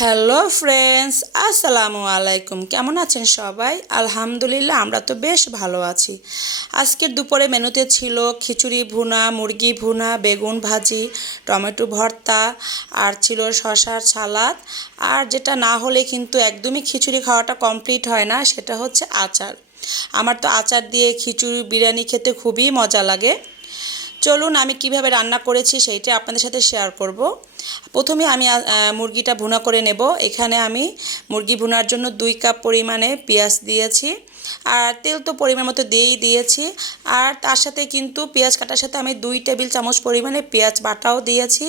Hello friends আসসালামু আলাইকুম কেমন আছেন সবাই? আলহামদুলিল্লাহ, আমরা তো বেশ ভালো আছি। আজকের দুপুরে মেনুতে ছিল খিচুড়ি ভুনা, মুরগি ভুনা, বেগুন ভাজি, টমেটো ভর্তা আর ছিল শশার সালাদ। আর যেটা না হলে কিন্তু একদমই খিচুড়ি খাওয়াটা কমপ্লিট হয় না, সেটা হচ্ছে আচার। আমার তো আচার দিয়ে খিচুড়ি, বিরিয়ানি খেতে খুবই মজা লাগে। চলুন আমি কীভাবে রান্না করেছি সেইটা আপনাদের সাথে শেয়ার করব। প্রথমে আমি মুরগিটা ভুনা করে নেব। এখানে আমি মুরগি ভুনার জন্য দুই কাপ পরিমাণে পেঁয়াজ দিয়েছি। আর তেল তো পরিমাণ মতো দিয়েই দিয়েছি। আর তার সাথে কিন্তু পেঁয়াজ কাটার সাথে আমি দুই টেবিল চামচ পরিমাণে পেঁয়াজ বাটাও দিয়েছি।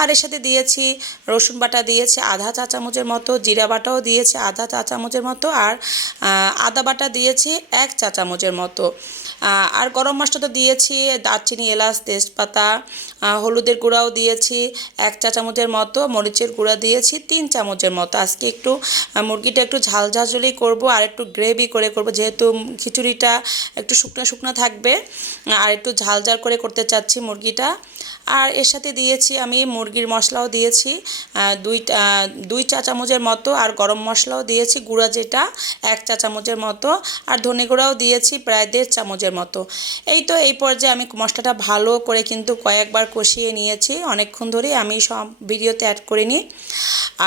আর এর সাথে দিয়েছি রসুন বাটা দিয়েছি, আধা চা চামচের মতো জিরা বাটাও দিয়েছি, আধা চা চামচের মতো আর আদা বাটা দিয়েছি এক চা চামচের মতো। আর গরম মশলা তো দিয়েছি, দারচিনি, এলাচ, তেজপাতা হলুদের গুঁড়াও দিয়েছি, এক চা চামচের মতো, মরিচের গুঁড়া দিয়েছি, তিন চামচের মতো। আজকে একটু মুরগিটা একটু ঝাল ঝাঁঝলি করব আর একটু গ্রেভি করে করব। যেহেতু খিচুড়িটা একটু শুকনো শুকনো থাকবে, আর একটু ঝাল ঝাল করে করতে চাচ্ছি মুরগিটা। আর এর সাথে দিয়েছি আমি মুরগির মশলাও দিয়েছি দুই দুই চা চামচের মতো, আর গরম মশলাও দিয়েছি, গুঁড়া যেটা এক চা চামচের মতো, আর ধনে গুঁড়াও দিয়েছি প্রায় দেড় চামচের মতো। এই তো এই পর্যায়ে আমি মশলাটা ভালো করে কিন্তু কয়েকবার কষিয়ে নিয়েছি, অনেকক্ষণ ধরে আমি সব ভিডিওতে অ্যাড করিনি।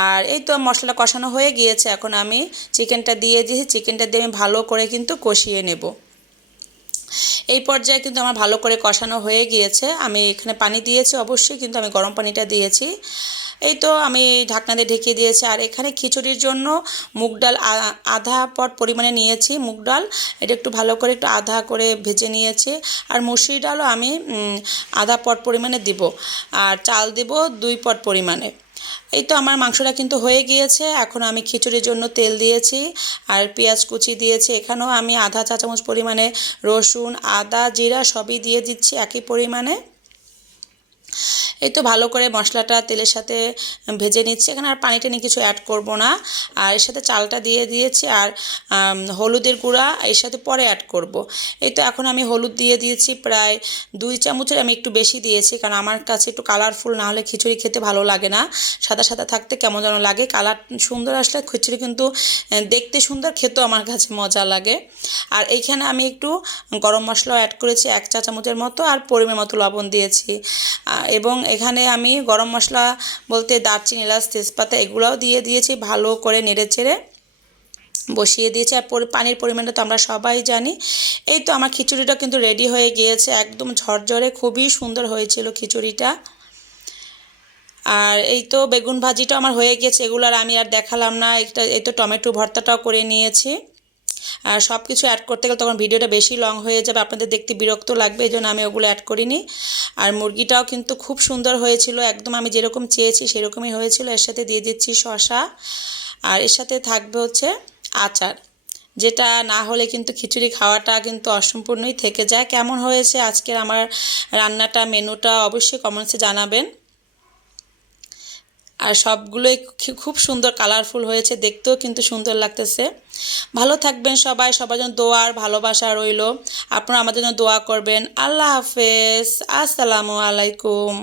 আর এই তো মশলাটা কষানো হয়ে গিয়েছে, এখন আমি চিকেনটা দিয়ে দিয়েছি, চিকেনটা দিয়ে আমি ভালো করে কিন্তু কষিয়ে নেব। এই পর্যায়ে কিন্তু আমার ভালো করে কষানো হয়ে গিয়েছে। আমি এখানে পানি দিয়েছি অবশ্যই, কিন্তু আমি গরম পানিটা দিয়েছি। এই তো আমি ঢাকনা দিয়ে ঢেকে দিয়েছি। আর এখানে খিচুড়ির জন্য মুগ ডাল আধা পট পরিমাণে নিয়েছি মুগ ডাল। এটা একটু ভালো করে একটু আধা করে ভেজে নিয়েছি। আর মুসুরি ডালও আমি আধা পট পরিমাণে দিব। আর চাল দিব দুই পট পরিমাণে। এই তো আমার মাংসটা কিন্তু হয়ে গিয়েছে। এখন আমি খিচুড়ির জন্য তেল দিয়েছি আর পেঁয়াজ কুচি দিয়েছি। এখানেও আমি আধা চা চামচ পরিমাণে রসুন, আদা, জিরা সবই দিয়ে দিচ্ছি একই পরিমাণে। এই তো ভালো করে মশলাটা তেলের সাথে ভেজে নিচ্ছি। এখানে আর পানি টানি কিছু অ্যাড করব না। আর এর সাথে চালটা দিয়ে দিয়েছি আর হলুদের গুঁড়া এর সাথে পরে অ্যাড করব। এই তো এখন আমি হলুদ দিয়ে দিয়েছি প্রায় দুই চামচের আমি একটু বেশি দিয়েছি কারণ আমার কাছে একটু কালারফুল না হলে খিচুড়ি খেতে ভালো লাগে না। সাদা সাদা থাকতে কেমন যেন লাগে। কালার সুন্দর আসলে খিচুড়ি কিন্তু দেখতে সুন্দর, খেতেও আমার কাছে মজা লাগে। আর এইখানে আমি একটু গরম মশলাও অ্যাড করেছি, এক চা চামচের মতো আর পরিমাণ মতো লবণ দিয়েছি। এবং এখানে আমি গরম মশলা বলতে দারচিনি, এলাচ, তেজপাতা এগুলোও দিয়ে দিয়েছি, ভালো করে নেড়ে চেড়ে বসিয়ে দিয়েছি। আর পানির পরিমাণটা তো আমরা সবাই জানি। এই তো আমার খিচুড়িটা কিন্তু রেডি হয়ে গিয়েছে, একদম ঝরঝরে, খুবই সুন্দর হয়েছিল খিচুড়িটা। আর এই তো বেগুন ভাজিটা আমার হয়ে গেছে এগুলো আর আমি আর দেখালাম না। একটা, এই তো টমেটো ভর্তাটাও করে নিয়েছি। আর সব কিছু অ্যাড করতে গেলে তখন ভিডিওটা বেশি লং হয়ে যাবে, আপনাদের দেখতে বিরক্ত লাগবে, এই জন্য আমি ওগুলো অ্যাড করিনি। আর মুরগিটাও কিন্তু খুব সুন্দর হয়েছিল, একদম আমি যেরকম চেয়েছি সেরকমই হয়েছিল, এর সাথে দিয়ে দিচ্ছি শশা আর এর সাথে থাকবে হচ্ছে আচার, যেটা না হলে কিন্তু খিচুড়ি খাওয়াটা কিন্তু অসম্পূর্ণই থেকে যায়। কেমন হয়েছে আজকের আমার রান্নাটা, মেনুটা অবশ্যই কমেন্টসে জানাবেন। আর সবগুলোই খুব সুন্দর কালারফুল হয়েছে। দেখতেও কিন্তু সুন্দর লাগতেছে। ভালো থাকবেন সবাই। সবার জন্য দোয়ার ভালোবাসা রইল। আপনারা আমাদের জন্য দোয়া করবেন। আল্লাহ হাফেজ। আসসালামু আলাইকুম।